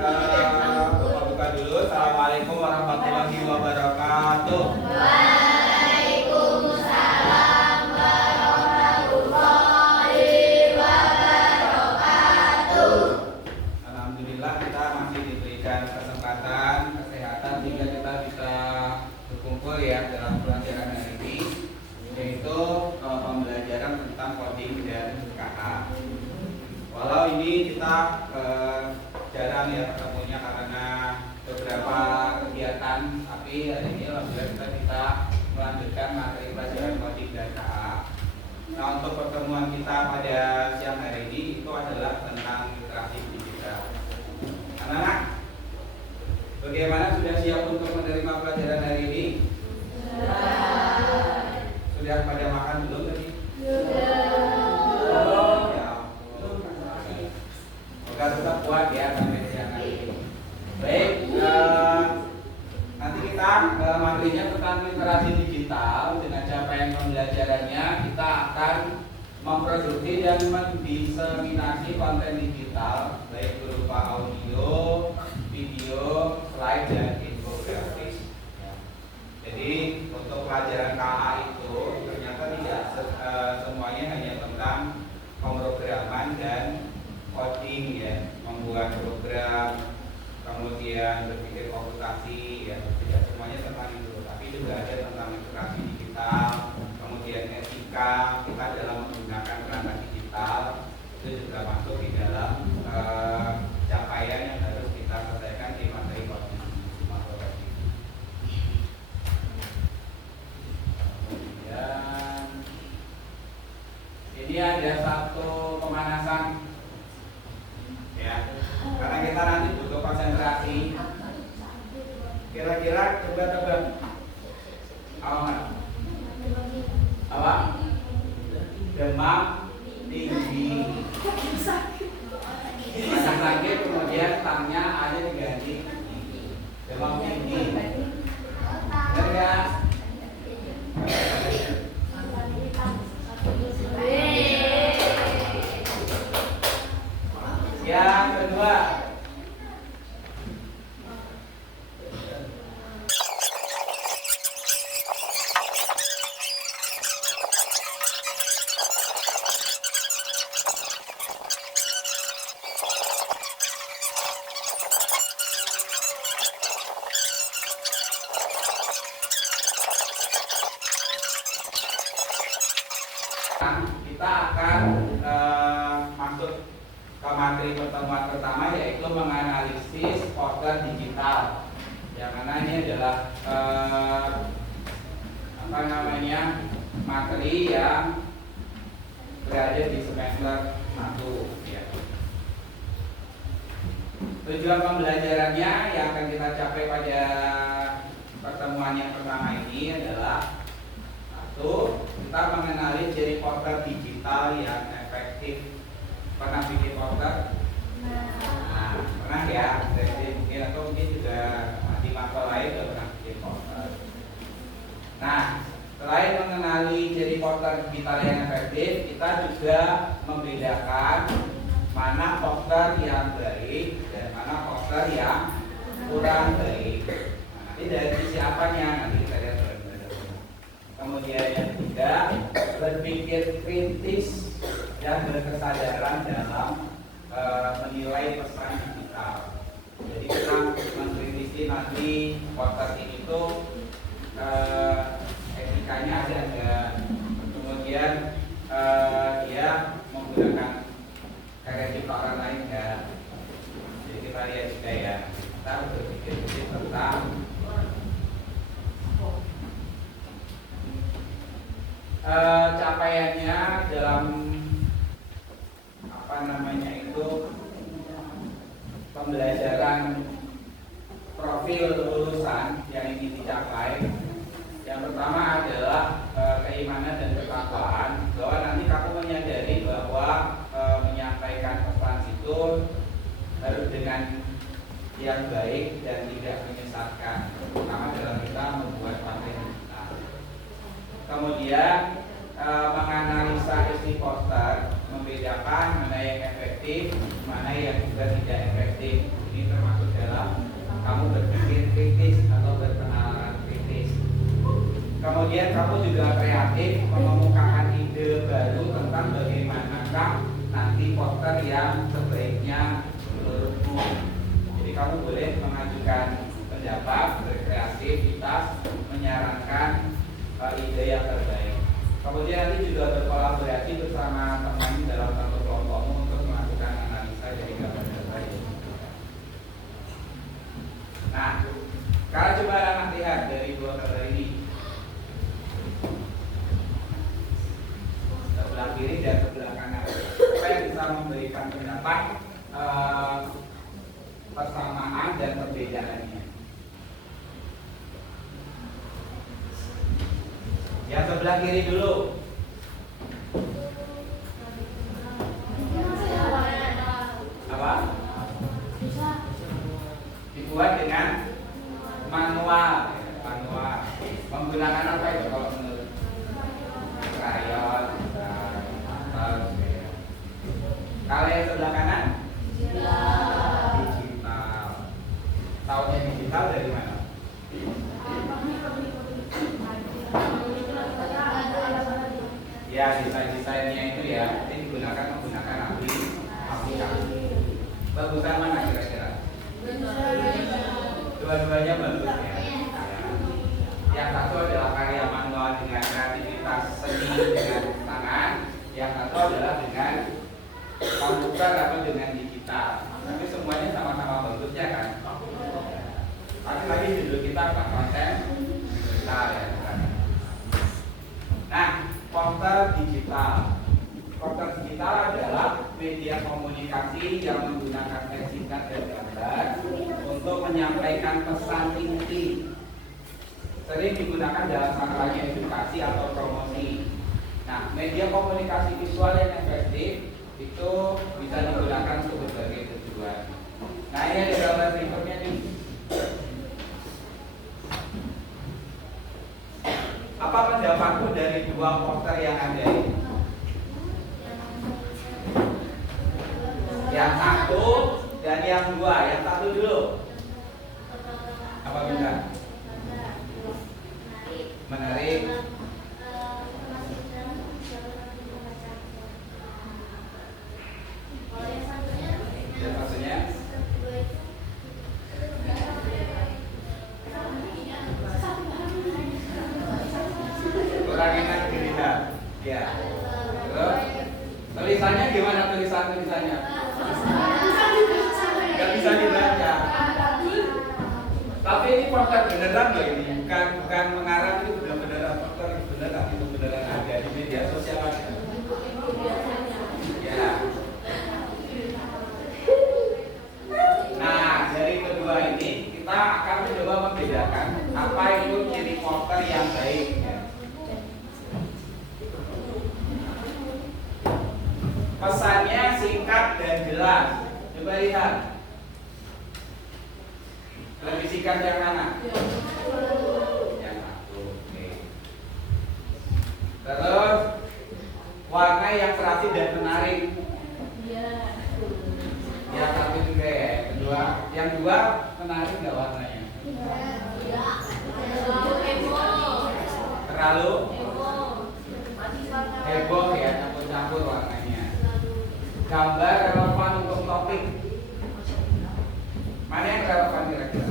Buka dulu. Assalamualaikum warahmatullahi wabarakatuh. Waalaikumsalam warahmatullahi wabarakatuh. Alhamdulillah kita masih diberikan kesempatan kesehatan sehingga kita bisa berkumpul ya dalam pelajaran hari ini, yaitu pembelajaran tentang coding dan KA. Walau ini kita jarang ya ketemunya karena beberapa kegiatan, tapi hari ini alhamdulillah kita bisa melanjutkan materi pelajaran coding dan KA. Nah, untuk pertemuan kita pada siang hari ini itu adalah tentang literasi digital. Anak-anak, bagaimana, sudah siap untuk menerima pelajaran hari ini? Sudah pada makan belum tadi? Semoga tetap kuat ya sampai siang hari ini. Baik, nanti kita materinya tentang literasi digital. Dengan capaian pembelajarannya kita akan memproduksi dan mendiseminasi konten digital baik berupa audio, video, slide dan infografis. Jadi untuk pelajaran KA itu ternyata tidak semuanya hanya tentang pemrograman dan coding ya, membuat program, kemudian berpikir komputasi ya, tidak semuanya tentang itu, tapi juga ada tentang literasi digital, kemudian etika kita dalam menggunakan perangkat digital, itu juga masuk di dalam capaian yang harus kita selesaikan di materi coding. Kemudian ini ada satu pemanasan ya, karena kita nanti butuh konsentrasi. Kira-kira coba tebak apa? Demam tinggi. Pasang sakit kemudian tangnya ada diganti demam tinggi. Benar nggak? Yang kedua, kita akan masuk ke materi pertemuan pertama, yaitu menganalisis poster digital. Yang mana ini adalah materi yang berada di semester 1 ya. Tujuan pembelajarannya yang akan kita capai pada pertemuan yang pertama ini adalah satu, kita mengenali ciri poster digital yang efektif. Pernah bikin poster? Nah, pernah ya. Jadi mungkin atau mungkin juga di mata lain juga pernah bikin poster. Nah, selain mengenali ciri poster digital yang efektif, kita juga membedakan mana poster yang baik dan mana poster yang kurang baik. Nah, nanti dari sisi apanya nanti kita lihat bareng-bareng. Kemudian yang ketiga, berpikir kritis dan berkesadaran dalam menilai pesan digital. Jadi kita mengkritisi nanti poster ini tuh etikanya ada enggak, kemudian dia menggunakan karya cipta orang lain enggak. Jadi kita lihat juga ya, kita berpikir kritis tentang capaiannya dalam pembelajaran profil lulusan yang ingin dicapai. Yang pertama adalah keimanan dan ketakwaan, bahwa nanti kamu menyadari bahwa menyampaikan pesan itu harus dengan yang baik dan tidak menyesatkan, terutama dalam kita membuat konten kita. Kemudian menganalisa isi poster, membedakan mana yang efektif efektif, mana yang juga tidak efektif. Ini termasuk dalam kamu berpikir kritis atau berpenalaran kritis. Kemudian kamu juga kreatif mengemukakan ide baru tentang bagaimanakah nanti poster yang sebaiknya menurutmu. Jadi kamu boleh mengajukan pendapat, berkreativitas, menyarankan ide yang terbaik. Kemudian nanti juga berkolaborasi bersama teman dalam satu kelompokmu untuk melakukan analisa dari gambar-gambar yang dibutuhkan. Nah, kalau coba anak lihat dari dua gambar ini, sebelah kiri dan sebelah kanan, apa yang bisa memberikan pendapat persamaan dan perbedaannya? Yang sebelah kiri dulu. Apa? Dibuat dengan manual. Menggunakan apa itu kalau menurut? Krayon, atau kalau yang sebelah kanan? Digital. Tahunya digital dari mana? Ya, desainnya itu ya, ini menggunakan aplikasi. Bagusan mana kira-kira? Dua-duanya bagus ya. Yang satu adalah karya manual dengan kreativitas seni dengan tangan, yang satu adalah dengan komputer atau dengan digital. Tapi semuanya sama-sama bagusnya kan? Tapi lagi judul kita apa? Konten digital ya. Nah, poster digital. Poster digital adalah media komunikasi yang menggunakan teks singkat dan gambar untuk menyampaikan pesan inti. Sering digunakan dalam kampanye edukasi atau promosi. Nah, media komunikasi visual yang efektif itu bisa digunakan untuk berbagai tujuan. Nah, ini ada gambar berikutnya nih. Apa pendapatmu dari dua poster yang ada ini? Yang satu dan yang dua. Yang satu dulu. Apa benda? Menarik. Yang satunya? Kurang enak dilihat. Ya. Terus tulisannya gimana tulisannya? Gak bisa dibaca. Tapi ini poster beneran loh ini. Bukan mengarang, itu sudah beneran poster, itu beneran ada di media sosial ada. Ya. Nah, dari kedua ini kita akan mencoba membedakan apa itu ciri poster yang baik. Ya. Pesannya singkat dan jelas. Coba lihat. Lebih singkat yang mana? Yang satu. Oke. Terus warna yang serasi dan menarik. Yang satu juga ya. Yang dua menarik nggak warnanya? Terlalu heboh ya, campur-campur warnanya. Gambar relevan untuk topik. Mana yang relevan kira-kira?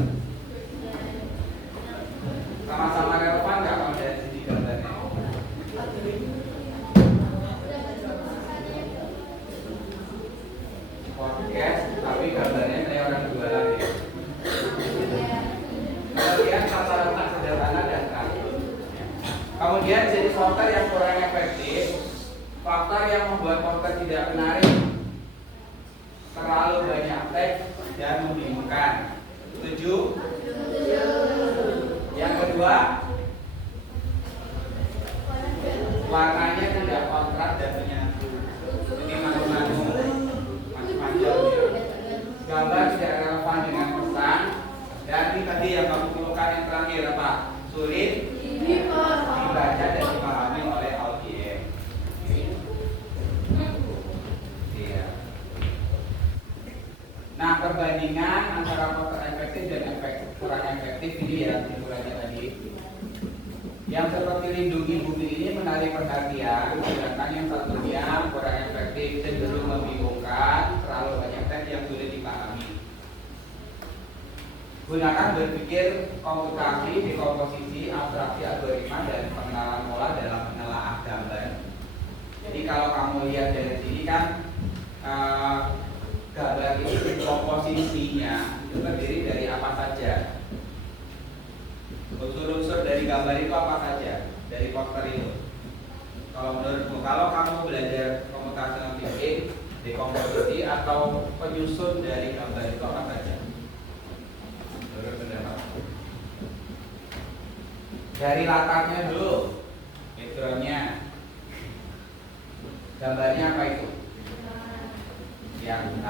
Sama-sama relevan nggak kalau dari segi gambarnya? Podcast, tapi gambarnya kayak orang jualan ya. Kemudian tata letak sederhana dan teratur. Kemudian jadi poster yang kurang efektif, faktor yang membuat poster tidak menarik, terlalu banyak teks dan membingungkan. Setuju? Yang kedua, warnanya tidak kontras dan menyatu. Ini malu-malu, macam-macam ya. Gambar tidak relevan dengan pesan. Dan ini tadi yang kamu perlukan yang terakhir apa? Sulit dibaca dan dipahami oleh audiens. Iya. perbandingan antara poster efektif dan kurang efektif ini ya ukurannya tadi. Yang seperti lindungi bumi ini menarik perhatian, sedangkan yang satunya kurang efektif, cenderung membingungkan, terlalu banyak teks yang sulit dipahami. Gunakan berpikir komputasi, dekomposisi, abstraksi, algoritma, dan pengenalan pola dalam menelaah gambar. Jadi kalau kamu lihat dari sini kan gambar ini komposisinya itu terdiri dari apa saja. Unsur-unsur dari gambar itu apa saja dari poster itu. Kalau menurutmu, kalau kamu belajar computational thinking, dekomposisi atau penyusun dari gambar itu apa saja? Menurut pendapat. Dari latarnya dulu, backgroundnya, gambarnya apa itu? Yang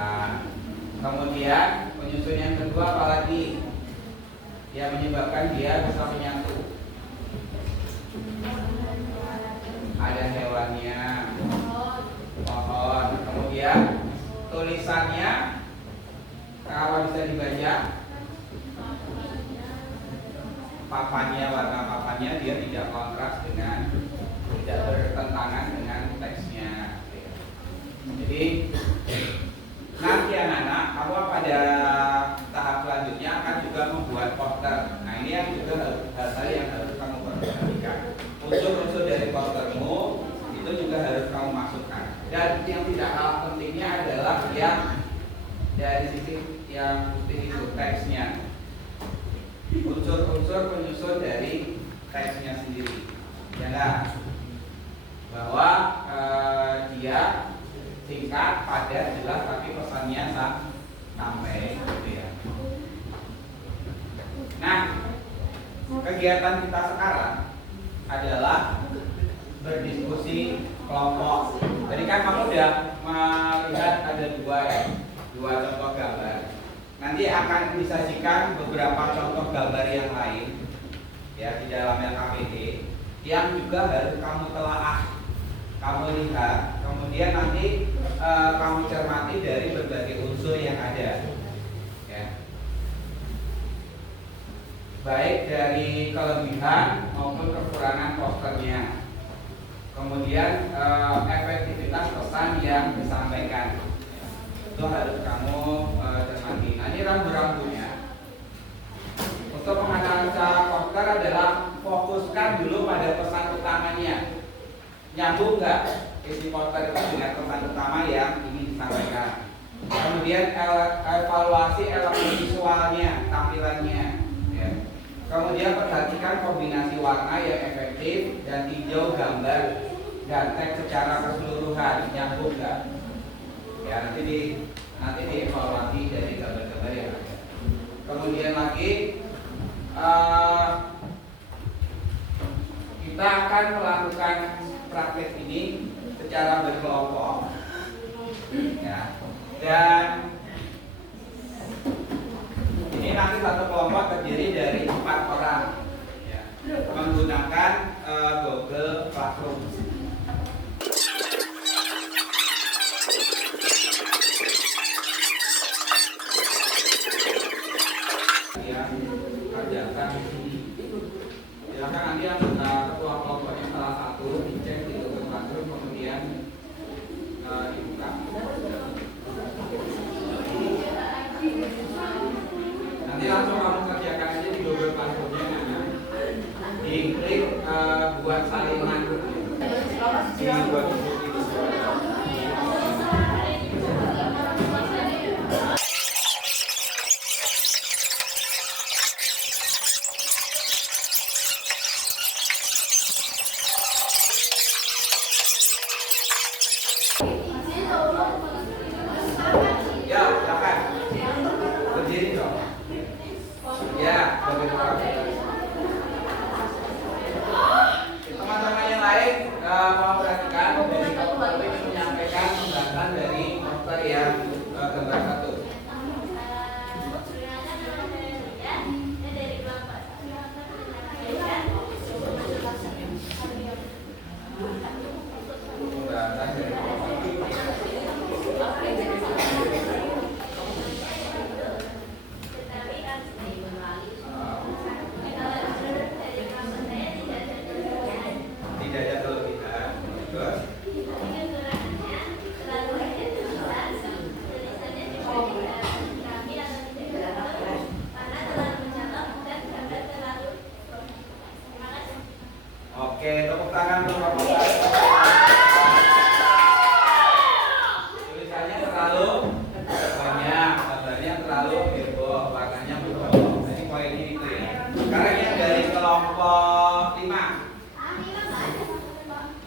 kemudian penyusun yang kedua apa lagi? Yang menyebabkan dia bisa menyatu. Ada hewannya, pohon. Kemudian tulisannya, kalau bisa dibaca, papannya, warna papannya dia tidak kontras dengan, tidak bertentangan dengan teksnya. Jadi nanti anak-anak, kamu pada tahap selanjutnya akan juga membuat poster. Nah ini yang juga hal-hal yang harus kamu perhatikan. Unsur-unsur dari postermu itu juga harus kamu masukkan. Dan yang tidak kalah pentingnya adalah yang dari sisi yang putih itu teksnya. Unsur-unsur penyusun dari teksnya sendiri. Ya enggak? Bahwa dia singkat, padat, jelas, tapi pesannya sampai gitu ya. Nah, kegiatan kita sekarang adalah berdiskusi kelompok. Tadi kan kamu udah melihat ada dua contoh gambar. Nanti akan disajikan beberapa contoh gambar yang lain ya di dalam LKPD yang juga harus kamu telaah, kamu lihat, kemudian nanti kamu cermati dari berbagai unsur yang ada, ya. Baik dari kelebihan maupun kekurangan posternya. Kemudian efektivitas pesan yang disampaikan itu harus kamu cermati. Nah ini rambu-rambunya. Untuk menganalisa poster adalah fokuskan dulu pada pesan utamanya. Nyambung nggak isi poster itu dengan pesan utama yang ingin disampaikan. Kemudian evaluasi elemen visualnya, tampilannya. Ya. Kemudian perhatikan kombinasi warna yang efektif dan hijau gambar dan teks secara keseluruhan. Nyambung nggak? Ya nanti dievaluasi dari gambar-gambar yang ada. Kemudian lagi kita akan melakukan praktek ini secara berkelompok, ya. Dan ini nanti satu kelompok terdiri dari 4 orang, ya, menggunakan Google Classroom. Silakan nanti yang ketua kelompoknya salah satu dicek di Google Classroom, kemudian dibuka. Nanti langsung kamu kerjakan aja di Google Classroomnya, diklik buat salinan, dibuat buku itu. Ya, silakan. Berdiri dong. Ya, teman-teman yang lain mau perhatikan. selalu heboh, warnanya heboh. Jadi poinnya itu ya. Sekarang yang dari kelompok 5.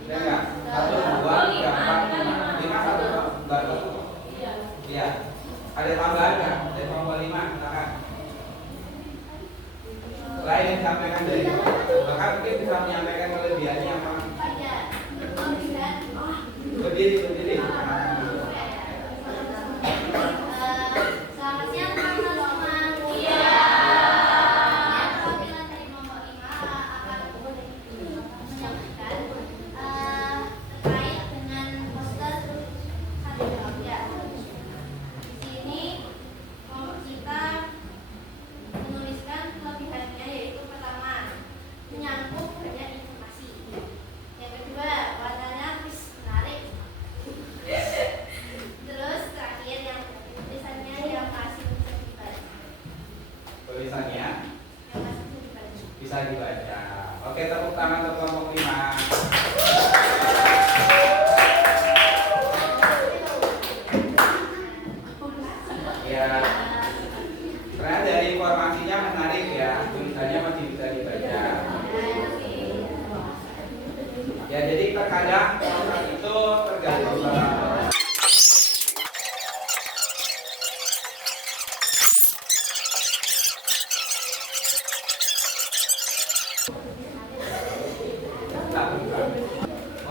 Udah enggak? 1, 2, 3, 4, 5. 5, 1, 2, 3. Iya. Ada tambahan nggak? Dari kelompok 5, silakan. Lain yang disampaikan dari bahkan mungkin bisa menyampaikan kelebihannya apa? Berdiri. Selamat siang teman-teman. Iya. Perwakilan dari kelompok 5 akan menyampaikan terkait dengan poster tanggung jawab ya. Di sini kelompok kita menuliskan kelebihannya, yaitu pertama, menyangkut banyak informasi. Yang kedua, warnanya menarik. Terus terakhir yang tulisannya yang masih bisa dibaca. Tulisannya Yang masih bisa dibaca. bisa dibaca. Oke, tepuk tangan untuk kelompok 5. Ya, karena dari informasinya menarik ya, tulisannya masih bisa dibaca. Ya, jadi terkadang proses itu tergantung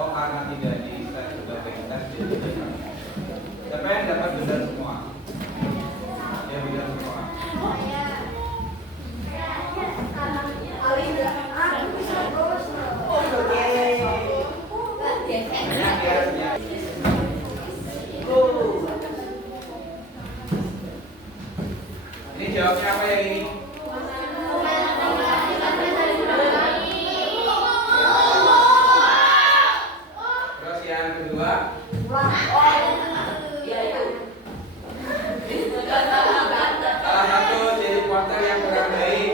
oh karena tidak bisa juga pentas jadi siapa yang dapat benar semua? Ya benar semua. Banyak ya, banyak. Ini jawabnya apa yang ini? Terus yang kedua? Salah satu jadi poster yang kurang baik.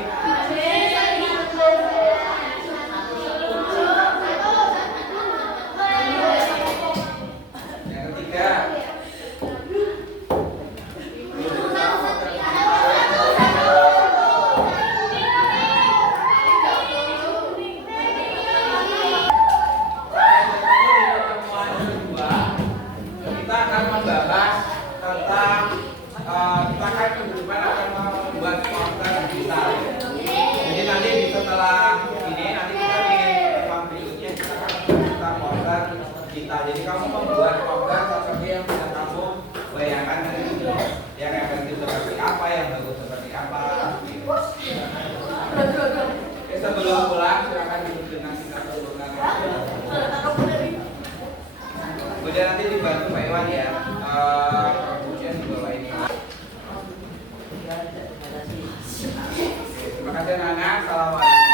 Yang ketiga? Kita akan membahas tentang kita kan kehidupan akan membuat poster digital. Jadi nanti setelah ini nanti kita di ruang berikutnya kita akan tentang poster digital. Jadi kamu membuat poster seperti yang bisa kamu bayangkan nanti yang efektif seperti apa, yang bagus seperti apa. Gitu. Sebelum pulang silakan duduk dengan sikap terbuka. Kemudian nanti dibantu Pak Iwan ya. Kemudian dibawa ini. Terima kasih Nana. Assalamualaikum.